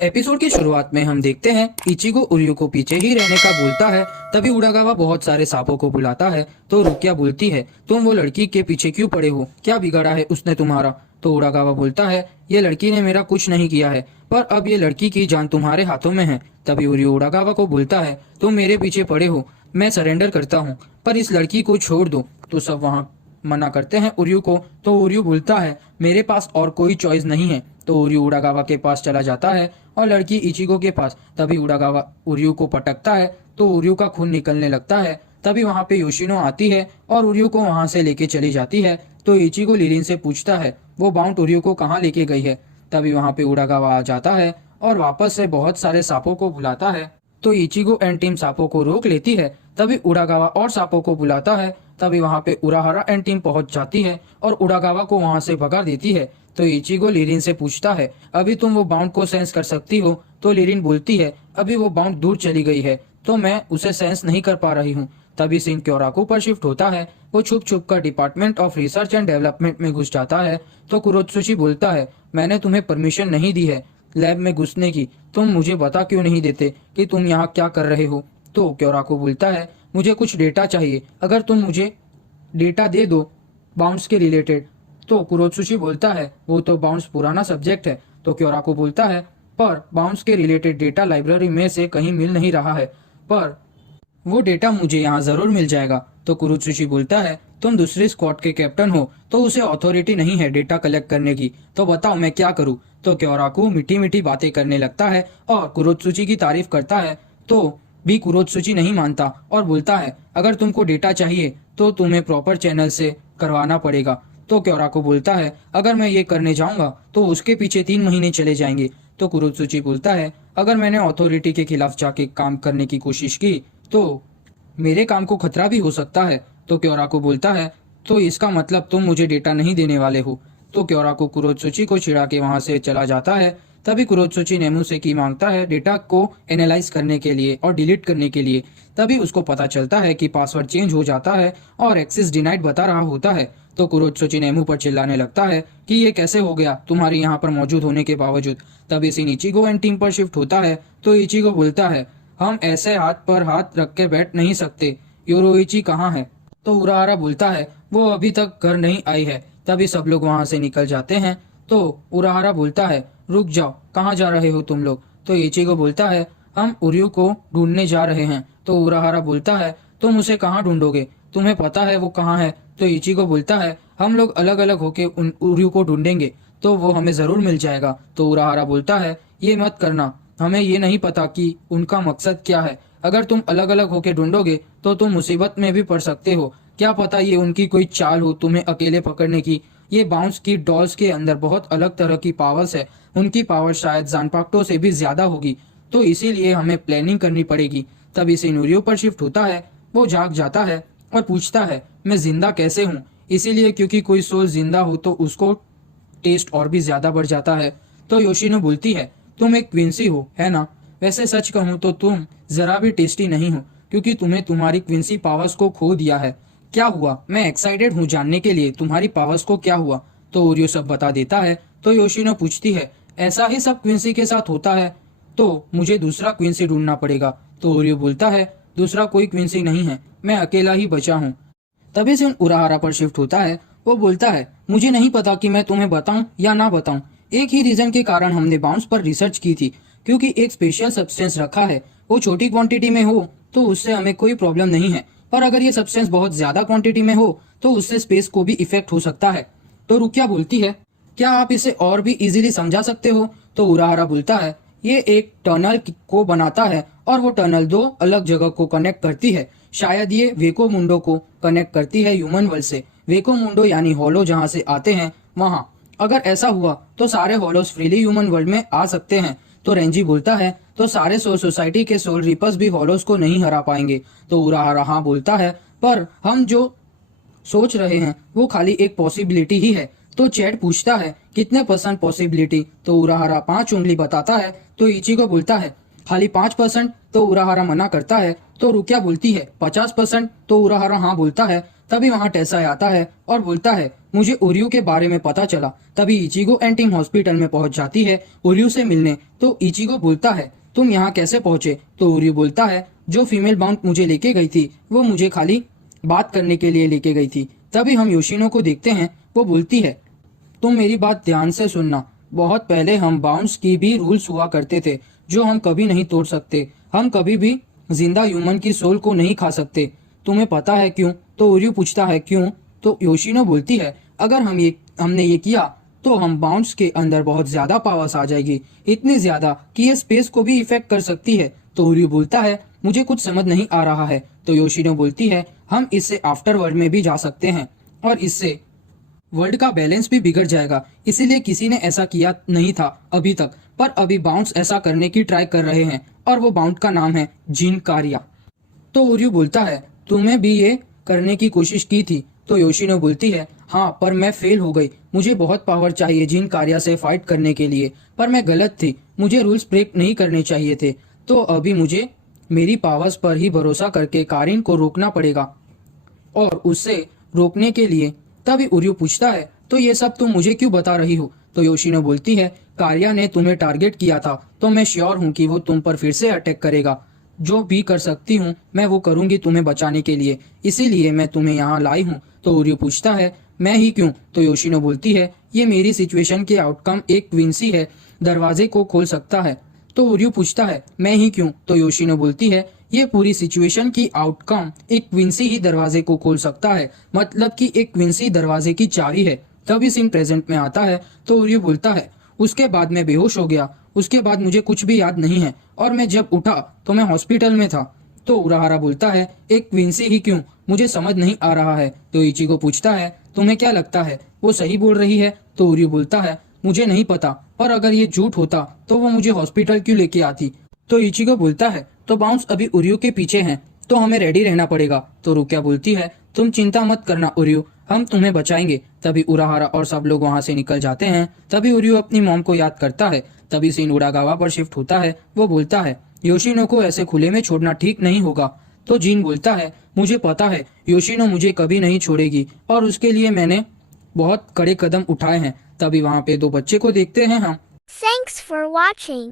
Episode की शुरुआत में हम देखते हैं इचिगो उर्यू को पीछे ही रहने का बोलता है। तभी उड़ागावा बहुत सारे सांपों को बुलाता है तो रुकिया बोलती है, तुम वो लड़की के पीछे क्यों पड़े हो, क्या बिगाड़ा है उसने तुम्हारा। तो उड़ागावा बोलता है, ये लड़की ने मेरा कुछ नहीं किया है, पर अब ये लड़की की जान तुम्हारे हाथों में है। तभी उर्यू उड़ागावा को बोलता है, तुम मेरे पीछे पड़े हो, मैं सरेंडर करता हूँ, पर इस लड़की को छोड़ दो। तो सब वहाँ मना करते हैं उर्यू को। तो उर्यू बोलता है, मेरे पास और कोई चॉइस नहीं है। तो उर्यू उड़ागावा के पास चला जाता है और लड़की इचिगो के पास। तभी उड़ागावा उर्यू को पटकता है तो उर्यू का खून निकलने लगता है। तभी वहाँ पे योशिनो आती है और उर्यू को वहाँ से लेके चली जाती है। तो इचिगो लिरिन से पूछता है वो बाउंड उर्यू को कहाँ लेके गई है। तभी वहाँ पे उड़ागावा आ जाता है और वापस से बहुत सारे सांपों को बुलाता है। तो इचिगो एंड टीम सांपों को रोक लेती है। तभी उड़ागावा और सांपों को बुलाता है। तभी वहाँ पे उराहारा एंड टीम पहुंच जाती है और उड़ागावा को वहाँ से भगा देती है। तो इचिगो लिरिन से पूछता है, अभी तुम वो बाउंड को सेंस कर सकती हो। तो लिरिन बोलती है, अभी वो बाउंड दूर चली गई है तो मैं उसे सेंस नहीं कर पा रही हूँ। तभी सीन क्योराकू पर शिफ्ट होता है। वो छुप छुप कर department of research and development में घुस जाता है। तो कुरोत्सुची बोलता है, मैंने तुम्हें परमिशन नहीं दी है लैब में घुसने की, तुम मुझे बता क्यों नहीं देते कि तुम यहाँ क्या कर रहे हो। तो क्योराकू बोलता है, मुझे कुछ डेटा चाहिए, अगर तुम मुझे डेटा दे दो बाउंड्स के रिलेटेड। तो कुरोत्सुची बोलता है, वो तो बाउंड्स पुराना सब्जेक्ट है। तो क्योराकू बोलता है, पर बाउंड्स के रिलेटेड डेटा लाइब्रेरी में से कहीं मिल नहीं रहा है, पर वो डेटा मुझे यहाँ जरूर मिल जाएगा। तो कुरोत्सुची बोलता है, तुम दूसरी स्क्वाड के कैप्टन हो तो उसे अथॉरिटी नहीं है डेटा कलेक्ट करने की, तो बताओ मैं क्या करूँ। तो क्योराकू मीठी मीठी बातें करने लगता है और कुरोत्सुची की तारीफ करता है। तो भी कुरोत्सुची नहीं मानता और बोलता है, अगर तुमको डेटा चाहिए तो तुम्हें प्रॉपर चैनल से करवाना पड़ेगा। तो क्योराकू बोलता है, अगर मैं ये करने जाऊंगा तो उसके पीछे 3 महीने चले जाएंगे। तो कुरोत्सुची बोलता है, अगर मैंने अथॉरिटी के खिलाफ जाके काम करने की कोशिश की तो मेरे काम को खतरा भी हो सकता है। तो क्योराकू बोलता है, तो इसका मतलब तुम मुझे डेटा नहीं देने वाले हो। तो क्योराकू कुरोत्सुची को छिड़ा के वहां से चला जाता है। तभी कुरोत्सुची नेमू से की मांगता है डेटा को एनालाइज करने के लिए और डिलीट करने के लिए। तभी उसको पता चलता है कि पासवर्ड चेंज हो जाता है और एक्सेस डिनाइड बता रहा होता है। तो कुरोत्सुची नेमू पर चिल्लाने लगता है कि ये कैसे हो गया तुम्हारे यहाँ पर मौजूद होने के बावजूद। तभी सीन इचिगो एंड टीम पर शिफ्ट होता है। तो इचिगो बोलता है, हम ऐसे हाथ पर हाथ रख के बैठ नहीं सकते, योरोइची कहाँ है। तो उराहारा बोलता है, वो अभी तक घर नहीं आई है। तभी सब लोग वहां से निकल जाते हैं। तो उराहारा बोलता है, रुक जाओ, कहाँ जा रहे हो तुम लोग। तो इचिगो बोलता है, हम उर्यू को ढूंढने जा रहे हैं। तो उराहारा बोलता है, तुम उसे कहाँ ढूंढोगे, तुम्हें पता है वो कहाँ है। तो इचिगो बोलता है, हम लोग अलग अलग होके उन उर्यू को ढूंढेंगे तो वो हमें जरूर मिल जाएगा। तो उराहारा बोलता है, ये मत करना, हमें ये नहीं पता कि उनका मकसद क्या है, अगर तुम अलग अलग होके ढूंढोगे तो तुम मुसीबत में भी पड़ सकते हो, क्या पता ये उनकी कोई चाल हो तुम्हें अकेले पकड़ने की। ये बाउंस की डॉल्स के अंदर बहुत अलग तरह की पावर्स है, उनकी पावर शायद जानपाक्टो से भी ज्यादा होगी, तो इसीलिए हमें प्लानिंग करनी पड़ेगी। तभी सिनेरियो पर शिफ्ट होता है। वो जाग जाता है और पूछता है, मैं जिंदा कैसे हूँ। इसीलिए क्योंकि कोई सोल जिंदा हो तो उसको टेस्ट और भी ज्यादा बढ़ जाता है। तो योशिनो बोलती है, तुम एक क्विंसी हो है ना। वैसे सच कहूँ तो तुम जरा भी टेस्टी नहीं हो, क्योंकि तुम्हें तुम्हारी क्विंसी पावर्स को खो दिया है। क्या हुआ, मैं एक्साइटेड हूँ जानने के लिए तुम्हारी पावर्स को क्या हुआ। तो ओरियो सब बता देता है। तो योशिनो पूछती है, ऐसा ही सब क्विंसी के साथ होता है, तो मुझे दूसरा क्विंसी ढूंढना पड़ेगा। तो ओरियो बोलता है, दूसरा कोई क्विंसी नहीं है, मैं अकेला ही बचा हूँ। तभी से उराहारा पर शिफ्ट होता है। वो बोलता है, मुझे नहीं पता कि मैं तुम्हें बताऊं या ना बताऊं, एक ही रीजन के कारण हमने बाउंस पर रिसर्च की थी, क्योंकि एक स्पेशल सब्सटेंस रखा है, वो छोटी क्वांटिटी में हो तो उससे हमें कोई प्रॉब्लम नहीं है, पर अगर ये सब्सटेंस बहुत ज्यादा क्वांटिटी में हो तो उससे स्पेस को भी इफेक्ट हो सकता है। तो रुकिया बोलती है, क्या आप इसे और भी इजीली समझा सकते हो। तो उराहारा बोलता है, ये एक टनल को बनाता है और वो टनल 2 अलग जगह को कनेक्ट करती है, शायद ये वेको मुंडो को कनेक्ट करती है ह्यूमन वर्ल्ड से। वेको मुंडो यानी हॉलो जहाँ से आते हैं वहाँ, अगर ऐसा हुआ तो सारे हॉलोस फ्रीली ह्यूमन वर्ल्ड में आ सकते हैं। तो रेंजी बोलता है, तो सारे सोल सोसाइटी के सोल रिपर्स भी हॉलोस को नहीं हरा पाएंगे। तो उराहारा हाँ बोलता है, पर हम जो सोच रहे हैं वो खाली एक पॉसिबिलिटी ही है। तो चैट पूछता है, कितने % पॉसिबिलिटी। तो उराहारा 5 उंगली बताता है। तो इचिगो बोलता है, खाली 5%। तो उराहारा मना करता है तो रुकिया बोलती है 50%। तो उराहारा हाँ बोलता है। तभी वहाँ टेसाई आता है और बोलता है मुझे ओरियो के बारे में पता चला। तभी इचिगो एंड टीम हॉस्पिटल में पहुंच जाती है ओरियो से मिलने। तो इचिगो बोलता है तुम यहाँ कैसे पहुंचे? तो ओरियो बोलता है जो फीमेल बाउंड मुझे लेके गई थी वो मुझे खाली बात करने के लिए लेके गई थी। तभी हम योशिनो को देखते हैं। वो बोलती है तुम मेरी बात ध्यान से सुनना। बहुत पहले हम बाउंड्स की भी रूल्स हुआ करते थे जो हम कभी नहीं तोड़ सकते। हम कभी भी जिंदा ह्यूमन की सोल को नहीं खा सकते। तुम्हें पता है क्यों? तो ओरियो पूछता है क्यों? तो योशिनो बोलती है अगर हमने ये किया तो हम बाउंड्स के अंदर बहुत ज्यादा पावर्स आ जाएगी, इतनी ज्यादा कि ये स्पेस को भी इफेक्ट कर सकती है। तो ओरियो बोलता है मुझे कुछ समझ नहीं आ रहा है। तो योशिनो बोलती है हम इससे आफ्टर वर्ल्ड में भी जा सकते हैं और इससे वर्ल्ड का बैलेंस भी बिगड़ जाएगा, इसीलिए किसी ने ऐसा किया नहीं था अभी तक, पर अभी बाउंड्स ऐसा करने की ट्राई कर रहे हैं और वो बाउंड का नाम है जीन कारिया। तो ओरियो बोलता है तुम्हें भी ये करने की कोशिश की थी? तो योशिनो बोलती है हाँ पर मैं फेल हो गई। मुझे बहुत पावर चाहिए जीन कारिया से फाइट करने के लिए, पर मैं गलत थी। मुझे रूल्स ब्रेक नहीं करने चाहिए थे। तो अभी मुझे मेरी पावर्स पर ही भरोसा करके कारिन को रोकना पड़ेगा और उससे रोकने के लिए। तभी ओरियो पूछता है तो ये सब तुम मुझे क्यों बता रही हो? तो योशिनो बोलती है कारिया ने तुम्हें टारगेट किया था तो मैं श्योर हूँ कि वो तुम पर फिर से अटैक करेगा। जो भी कर सकती हूँ मैं वो करूंगी तुम्हें बचाने के लिए, इसीलिए मैं तुम्हें यहाँ लाई हूँ। तो ओरियो पूछता है मैं ही क्यों? तो योशिनो बोलती है ये मेरी सिचुएशन के आउटकम एक क्विंसी है, दरवाजे को खोल सकता है। तो ओरियो पूछता है मैं ही क्यों? तो योशिनो बोलती है ये पूरी सिचुएशन की आउटकम एक क्विंसी ही दरवाजे को खोल सकता है, मतलब कि एक क्विंसी दरवाजे की चाबी है। तभी सीन प्रेजेंट में आता है। तो ओरियो बोलता है उसके बाद मैं बेहोश हो गया, उसके बाद मुझे कुछ भी याद नहीं है और मैं जब उठा तो मैं हॉस्पिटल में था। तो उराहारा बोलता है एक क्विंसी ही क्यों? मुझे समझ नहीं आ रहा है। तो इचिगो पूछता है तुम्हें क्या लगता है वो सही बोल रही है? तो ओरियो बोलता है मुझे नहीं पता, पर अगर ये झूठ होता तो वो मुझे हॉस्पिटल क्यों लेके आती? तो इचिगो बोलता है तो बाउंस अभी ओरियो के पीछे हैं तो हमें रेडी रहना पड़ेगा। तो रुकिया बोलती है तुम चिंता मत करना ओरियो, हम तुम्हें बचाएंगे। तभी उराहारा और सब लोग वहाँ से निकल जाते हैं। तभी ओरियो अपनी मॉम को याद करता है। तभी सीन उडागावा पर शिफ्ट होता है। वो बोलता है योशिनो को ऐसे खुले में छोड़ना ठीक नहीं होगा। तो जीन बोलता है मुझे पता है योशिनो मुझे कभी नहीं छोड़ेगी और उसके लिए मैंने बहुत कड़े कदम उठाए हैं। तभी वहाँ पे दो बच्चे को देखते हैं हम। Thanks for watching.